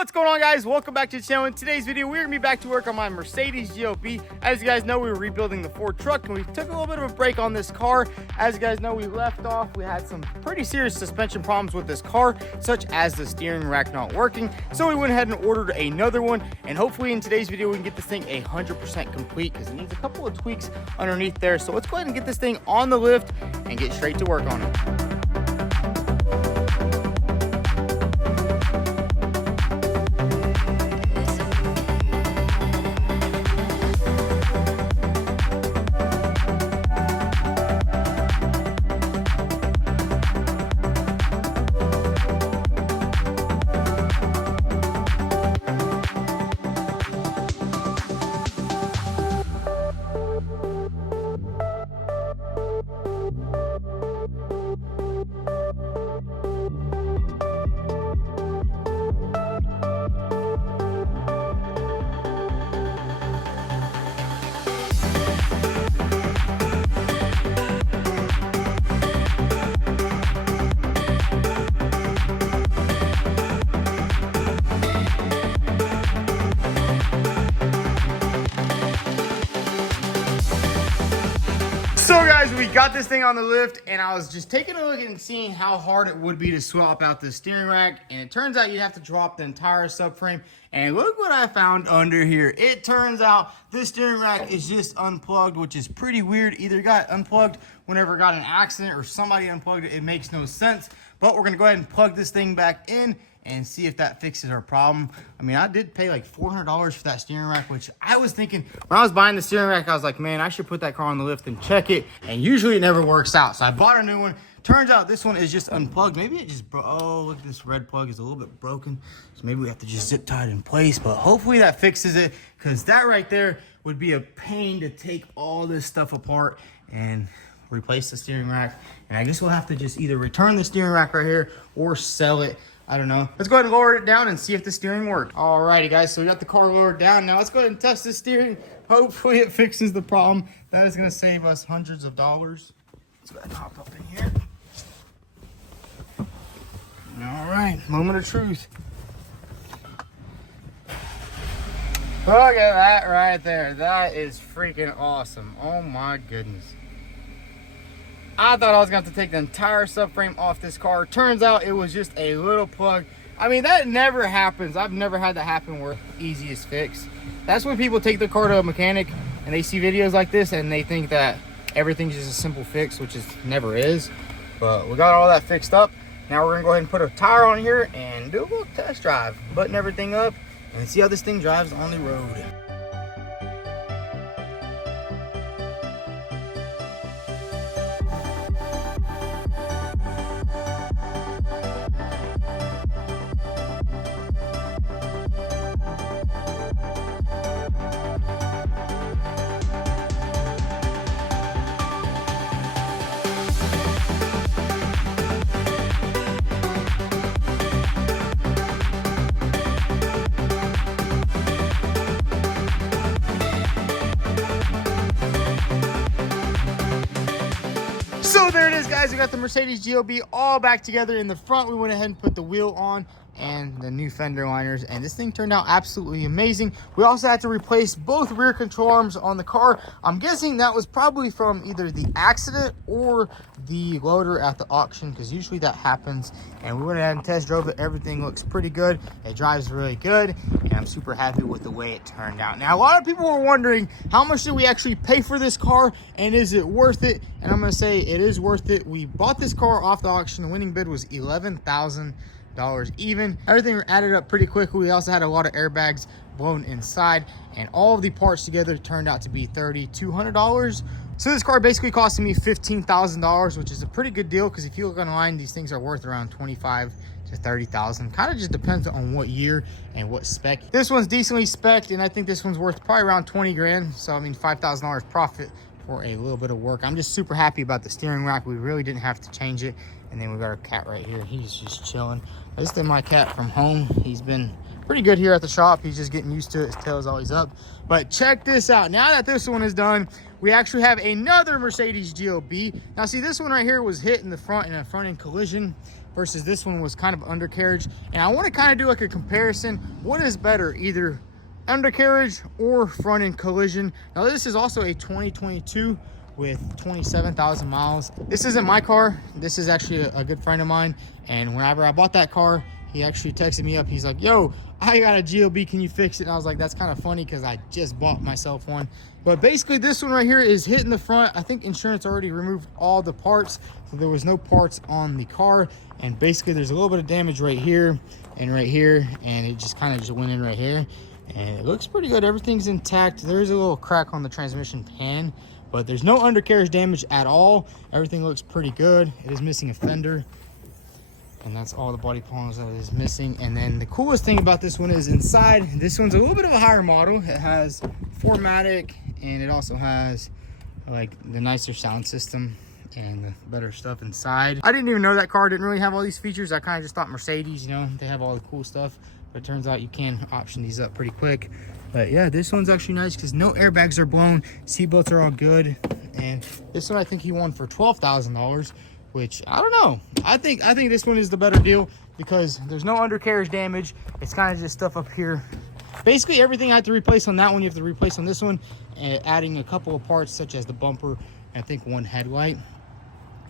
What's going on, guys? Welcome back to the channel. In today's video, we're gonna be back to work on my Mercedes GLB. As you guys know, we were rebuilding the Ford truck and we took a little bit of a break on this car. As you guys know, we left off, we had some pretty serious suspension problems with this car, such as the steering rack not working. So we went ahead and ordered another one, and hopefully in today's video we can get this thing 100% complete because it needs a couple of tweaks underneath there. So let's go ahead and get this thing on the lift and get straight to work on it. So guys, we got this thing on the lift and I was just taking a look and seeing how hard it would be to swap out the steering rack, and it turns out you'd have to drop the entire subframe. And look what I found under here. It turns out this steering rack is just unplugged, which is pretty weird. Either it got unplugged whenever it got in an accident or somebody unplugged it. It makes no sense, but we're gonna go ahead and plug this thing back in and see if that fixes our problem. I mean, I did pay like $400 for that steering rack, which I was thinking when I was buying the steering rack, I was like, man, I should put that car on the lift and check it. And usually it never works out. So I bought a new one. Turns out this one is just unplugged. Maybe it just broke. Oh, look, this red plug is a little bit broken. So maybe we have to just zip tie it in place, but hopefully that fixes it, because that right there would be a pain to take all this stuff apart and replace the steering rack. And I guess we'll have to just either return the steering rack right here or sell it. I don't know. Let's go ahead and lower it down and see if the steering works. Alrighty guys, so we got the car lowered down. Now let's go ahead and test the steering. Hopefully it fixes the problem. That is gonna save us hundreds of dollars. Let's go ahead and hop up in here. Alright, moment of truth. Look at that right there. That is freaking awesome. Oh my goodness. I thought I was going to have to take the entire subframe off this car. Turns out it was just a little plug. I mean, that never happens. I've never had that happen where easiest fix. That's when people take their car to a mechanic and they see videos like this and they think that everything's just a simple fix, which it never is. But we got all that fixed up. Now we're going to go ahead and put a tire on here and do a little test drive. Button everything up and see how this thing drives on the road. So there it is, guys. We got the Mercedes GLB all back together. In the front, we went ahead and put the wheel on and the new fender liners, and this thing turned out absolutely amazing. We also had to replace both rear control arms on the car. I'm guessing that was probably from either the accident or the loader at the auction, because usually that happens. And we went ahead and test drove it. Everything looks pretty good. It drives really good, and I'm super happy with the way it turned out. Now, a lot of people were wondering, how much did we actually pay for this car, and is it worth it? And I'm gonna say it is worth it. We bought this car off the auction. The winning bid was $11,000 even. Everything added up pretty quickly. We also had a lot of airbags blown inside, and all of the parts together turned out to be $3,200. So this car basically costed me $15,000, which is a pretty good deal, because if you look online, these things are worth around $25,000 to $30,000. Kind of just depends on what year and what spec. This one's decently spec'd, and I think this one's worth probably around 20 grand. So I mean, $5,000 profit for a little bit of work. I'm just super happy about the steering rack. We really didn't have to change it. And then we got our cat right here. He's just chilling. This is my cat from home. He's been pretty good here at the shop. He's just getting used to it. His tail's always up. But check this out. Now that this one is done, we actually have another Mercedes GLB. Now see, this one right here was hit in the front in a front end collision. versus this one was kind of undercarriage. And I want to kind of do like a comparison. What is better, either undercarriage or front end collision? Now this is also a 2022 with 27,000 miles. This isn't my car. This is actually a good friend of mine. And whenever I bought that car, he actually texted me up. He's like, yo, I got a GLB, can you fix it? And I was like, that's kind of funny because I just bought myself one. But basically this one right here is hitting the front. I think insurance already removed all the parts, so there was no parts on the car. And basically there's a little bit of damage right here and right here, and it just kind of just went in right here. And it looks pretty good. Everything's intact. There's a little crack on the transmission pan, but there's no undercarriage damage at all. Everything looks pretty good. It is missing a fender, and that's all the body panels that is missing. And then the coolest thing about this one is inside. This one's a little bit of a higher model. It has 4MATIC, and it also has like the nicer sound system and the better stuff inside. I didn't even know that car didn't really have all these features. I kind of just thought Mercedes, you know, they have all the cool stuff, but it turns out you can option these up pretty quick. But yeah, this one's actually nice because no airbags are blown, seatbelts are all good. And this one I think he won for $12,000, which I don't know. I think this one is the better deal because there's no undercarriage damage. It's kind of just stuff up here. Basically everything I have to replace on that one, you have to replace on this one, and adding a couple of parts such as the bumper, and I think one headlight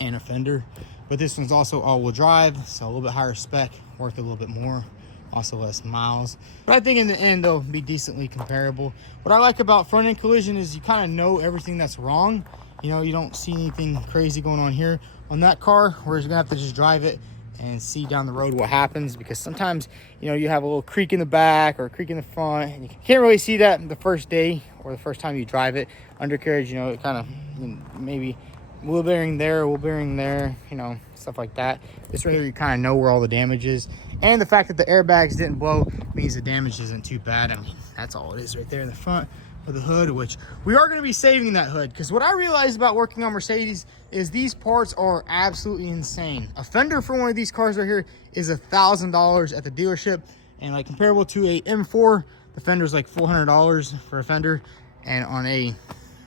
and a fender. But this one's also all-wheel drive, so a little bit higher spec, worth a little bit more, also less miles. But I think in the end they'll be decently comparable. What I like about front end collision is you kind of know everything that's wrong. You know, you don't see anything crazy going on here. On that car, where you're gonna have to just drive it and see down the road what happens, because sometimes, you know, you have a little creak in the back or a creak in the front, and you can't really see that the first day or the first time you drive it. Undercarriage, you know, it kind of, maybe wheel bearing there, wheel bearing there, you know, stuff like that. This right here, you kind of know where all the damage is. And the fact that the airbags didn't blow means the damage isn't too bad. I mean, that's all it is right there in the front of the hood, which we are going to be saving that hood, because what I realized about working on Mercedes is these parts are absolutely insane. A fender for one of these cars right here is $1,000 at the dealership, and like comparable to a M4, the fender's like $400 for a fender, and on a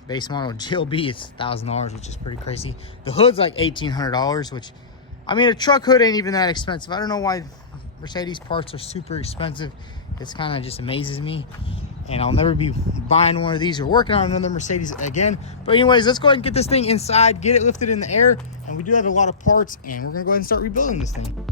base model GLB it's $1,000, which is pretty crazy. The hood's like $1,800, which, I mean, a truck hood ain't even that expensive. I don't know why Mercedes parts are super expensive. It's kind of just amazes me, and I'll never be buying one of these or working on another Mercedes again. But anyways, let's go ahead and get this thing inside, get it lifted in the air, and we do have a lot of parts, and we're gonna go ahead and start rebuilding this thing.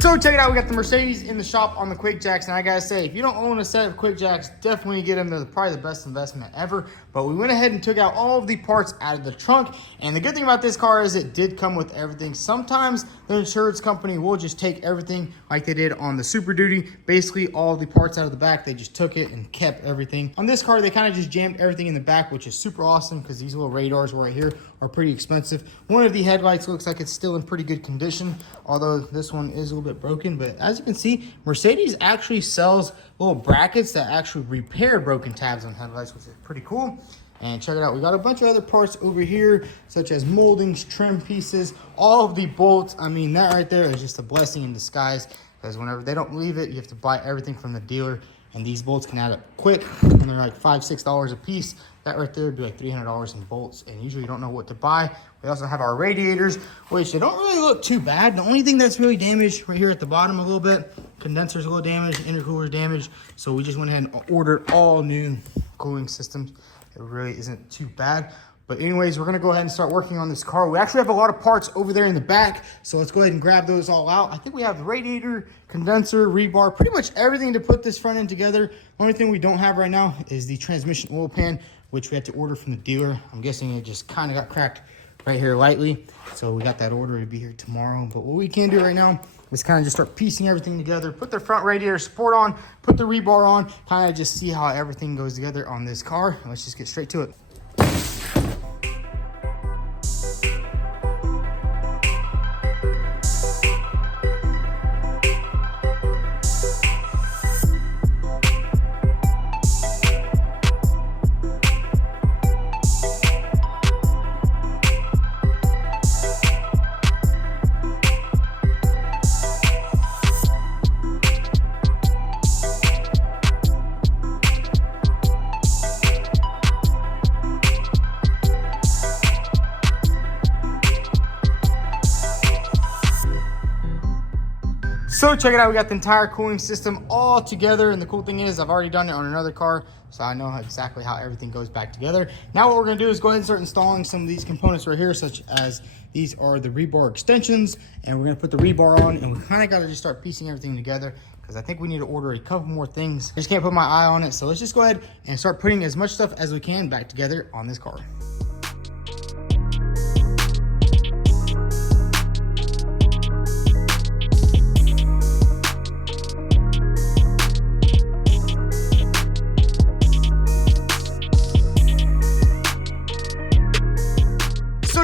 So check it out, we got the Mercedes in the shop on the quick jacks, and I gotta say, if you don't own a set of quick jacks, definitely get them. They're probably the best investment ever. But we went ahead and took out all of the parts out of the trunk, and the good thing about this car is it did come with everything. Sometimes the insurance company will just take everything like they did on the Super Duty. Basically all the parts out of the back, they just took it and kept everything. On this car, they kind of just jammed everything in the back, which is super awesome because these little radars right here are pretty expensive. One of the headlights looks like it's still in pretty good condition, although this one is a little bit broken. But as you can see, Mercedes actually sells little brackets that actually repair broken tabs on headlights, which is pretty cool. And check it out, we got a bunch of other parts over here, such as moldings, trim pieces, all of the bolts. I mean, that right there is just a blessing in disguise, because whenever they don't leave it, you have to buy everything from the dealer. And these bolts can add up quick, and they're like $5, $6 a piece. That right there would be like $300 in bolts, and usually you don't know what to buy. We also have our radiators, which they don't really look too bad. The only thing that's really damaged right here at the bottom a little bit, condenser's a little damaged, intercooler's damaged. So we just went ahead and ordered all new cooling systems. It really isn't too bad. But anyways, we're gonna go ahead and start working on this car. We actually have a lot of parts over there in the back, so let's go ahead and grab those all out. I think we have the radiator, condenser, rebar, pretty much everything to put this front end together. The only thing we don't have right now is the transmission oil pan, which we had to order from the dealer. I'm guessing it just kind of got cracked right here lightly. So we got that order to be here tomorrow. But what we can do right now is kind of just start piecing everything together, put the front radiator support on, put the rebar on, kind of just see how everything goes together on this car. Let's just get straight to it. So check it out, we got the entire cooling system all together, and the cool thing is I've already done it on another car, so I know exactly how everything goes back together. Now what we're gonna do is go ahead and start installing some of these components right here, such as these are the rebar extensions, and we're gonna put the rebar on, and we kinda gotta just start piecing everything together, because I think we need to order a couple more things. I just can't put my eye on it, so let's just go ahead and start putting as much stuff as we can back together on this car.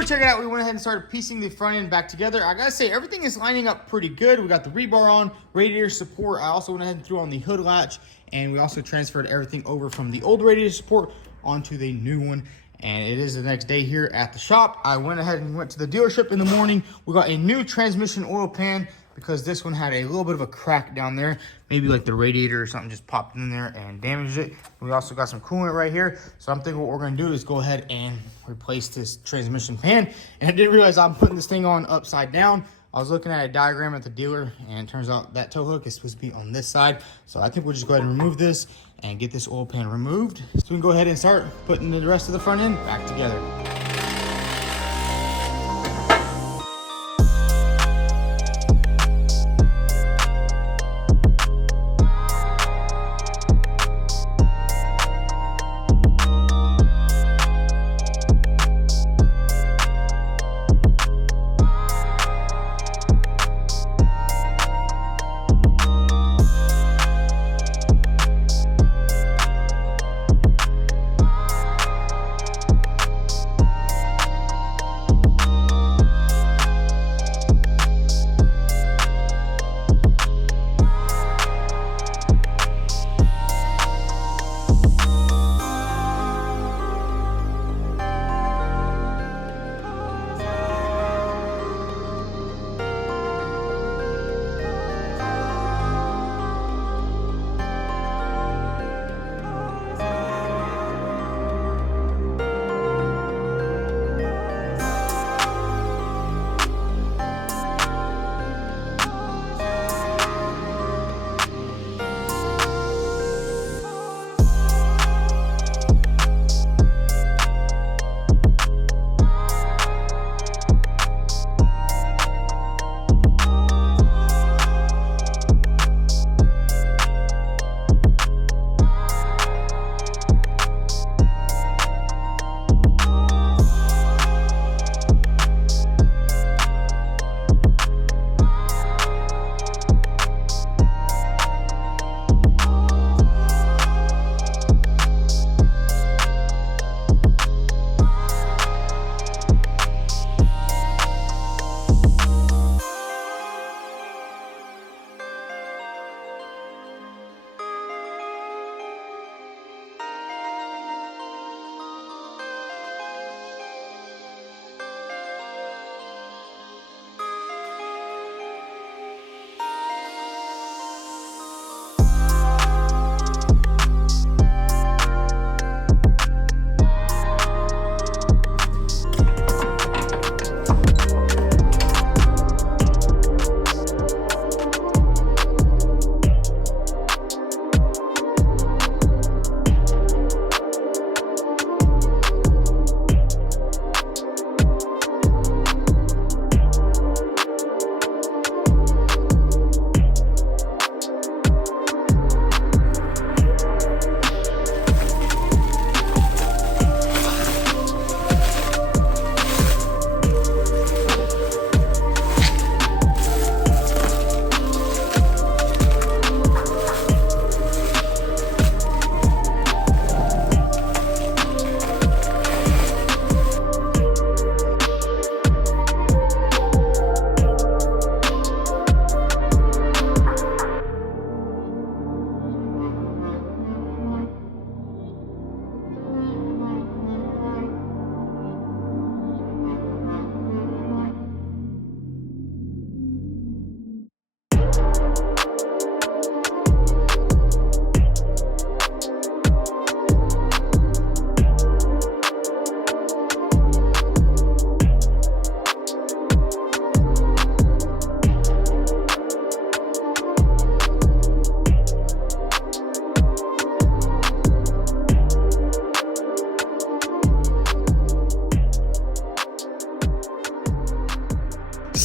Check it out, we went ahead and started piecing the front end back together. I gotta say, everything is lining up pretty good. We got the rebar on, radiator support. I also went ahead and threw on the hood latch, and we also transferred everything over from the old radiator support onto the new one. And it is the next day here at the shop. I went ahead and went to the dealership in the morning. We got a new transmission oil pan, because this one had a little bit of a crack down there. Maybe like the radiator or something just popped in there and damaged it. We also got some coolant right here. So I'm thinking what we're gonna do is go ahead and replace this transmission pan. And I didn't realize I'm putting this thing on upside down. I was looking at a diagram at the dealer, and it turns out that tow hook is supposed to be on this side. So I think we'll just go ahead and remove this and get this oil pan removed, so we can go ahead and start putting the rest of the front end back together.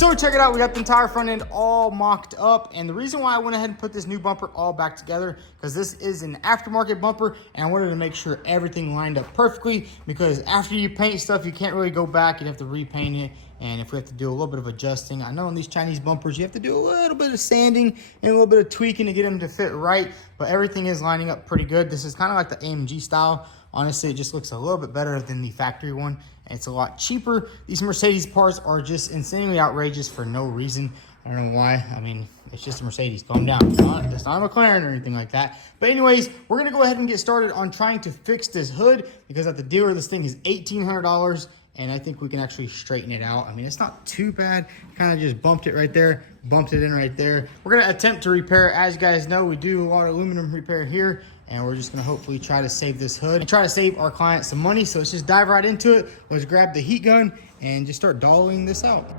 So check it out, we got the entire front end all mocked up, and the reason why I went ahead and put this new bumper all back together, because this is an aftermarket bumper, and I wanted to make sure everything lined up perfectly, because after you paint stuff, you can't really go back, you have to repaint it, and if we have to do a little bit of adjusting, I know on these Chinese bumpers, you have to do a little bit of sanding and a little bit of tweaking to get them to fit right, but everything is lining up pretty good. This is kind of like the AMG style. Honestly, it just looks a little bit better than the factory one, and it's a lot cheaper. These Mercedes parts are just insanely outrageous for no reason. I don't know why. I mean, it's just a Mercedes. Calm down. It's not a McLaren or anything like that. But anyways, we're going to go ahead and get started on trying to fix this hood, because at the dealer, this thing is $1,800, and I think we can actually straighten it out. I mean, it's not too bad. Kind of just bumped it right there, bumped it in right there. We're going to attempt to repair it. As you guys know, we do a lot of aluminum repair here, and we're just gonna hopefully try to save this hood and try to save our client some money. So let's just dive right into it. Let's grab the heat gun and just start dollowing this out.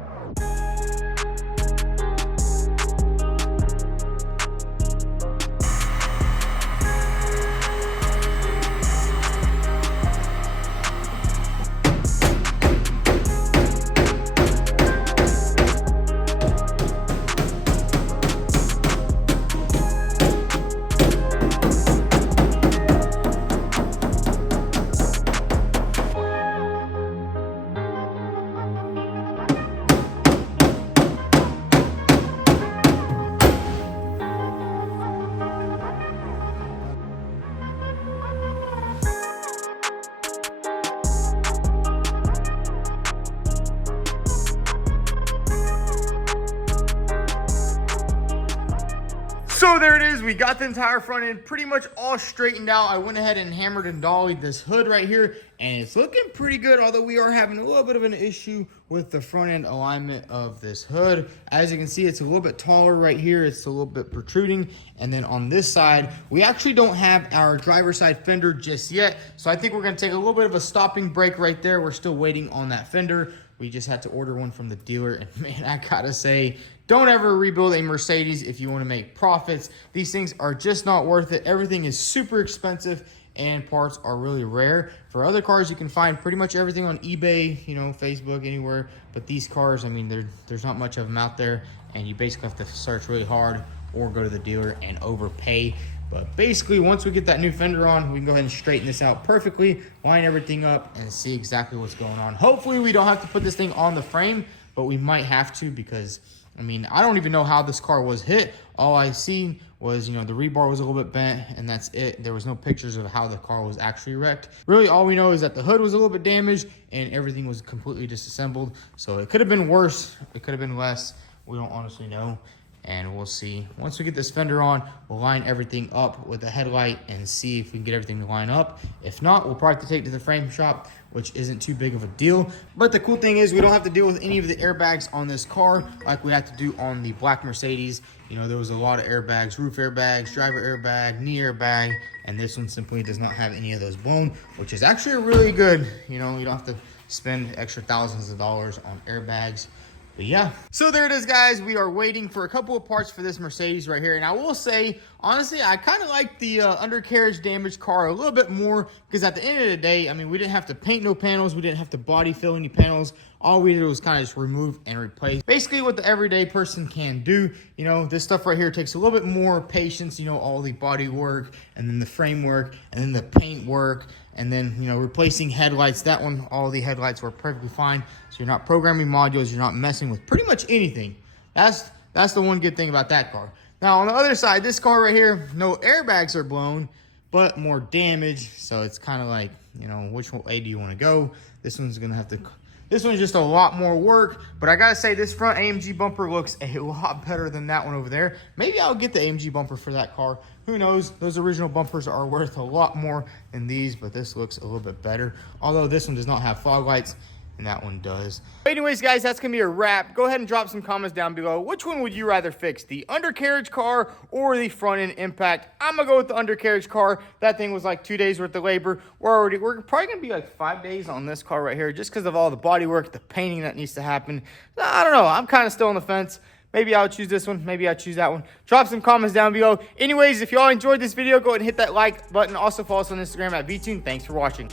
So there it is, we got the entire front end pretty much all straightened out. I went ahead and hammered and dollied this hood right here, and it's looking pretty good, although we are having a little bit of an issue with the front end alignment of this hood. As you can see, it's a little bit taller right here, it's a little bit protruding, and then on this side, we actually don't have our driver's side fender just yet, so I think we're gonna take a little bit of a stopping break right there. We're still waiting on that fender. We just had to order one from the dealer, and man, I gotta say, don't ever rebuild a Mercedes if you want to make profits. These things are just not worth it. Everything is super expensive, and parts are really rare. For other cars, you can find pretty much everything on eBay, you know, Facebook, anywhere. But these cars, I mean, there's not much of them out there, and you basically have to search really hard or go to the dealer and overpay. But basically, once we get that new fender on, we can go ahead and straighten this out perfectly, line everything up, and see exactly what's going on. Hopefully, we don't have to put this thing on the frame, but we might have to, because I mean, I don't even know how this car was hit. All I seen was, you know, the rebar was a little bit bent, and that's it. There was no pictures of how the car was actually wrecked. Really, all we know is that the hood was a little bit damaged and everything was completely disassembled. So it could have been worse. It could have been less. We don't honestly know, and we'll see. Once we get this fender on, we'll line everything up with the headlight and see if we can get everything to line up. If not, we'll probably have to take it to the frame shop, which isn't too big of a deal. But the cool thing is we don't have to deal with any of the airbags on this car like we had to do on the black Mercedes. You know, there was a lot of airbags, roof airbags, driver airbag, knee airbag, and this one simply does not have any of those blown, which is actually really good. You know, you don't have to spend extra thousands of dollars on airbags. But yeah, so there it is, guys. We are waiting for a couple of parts for this Mercedes right here. And I will say, honestly, I kind of like the undercarriage damaged car a little bit more, because at the end of the day, I mean, we didn't have to paint no panels. We didn't have to body fill any panels. All we did was kind of just remove and replace. Basically what the everyday person can do. You know, this stuff right here takes a little bit more patience, you know, all the body work, and then the frame work, and then the paint work, and then, you know, replacing headlights. That one, all the headlights were perfectly fine. So you're not programming modules, you're not messing with pretty much anything. That's the one good thing about that car. Now on the other side, this car right here, no airbags are blown, but more damage. So it's kind of like, you know, which way do you want to go? This one's gonna have to, this one's just a lot more work, but I gotta say this front AMG bumper looks a lot better than that one over there. Maybe I'll get the AMG bumper for that car. Who knows? Those original bumpers are worth a lot more than these, but this looks a little bit better. Although this one does not have fog lights, and that one does. But anyways, guys, that's gonna be a wrap. Go ahead and drop some comments down below. Which one would you rather fix, the undercarriage car or the front end impact? I'm gonna go with the undercarriage car. That thing was like 2 days worth of labor. We're probably gonna be like 5 days on this car right here, just because of all the body work, the painting that needs to happen. I don't know, I'm kind of still on the fence. Maybe I'll choose this one. Maybe I'll choose that one. Drop some comments down below. Anyways, if y'all enjoyed this video, go ahead and hit that like button. Also follow us on Instagram at vTuned. Thanks for watching.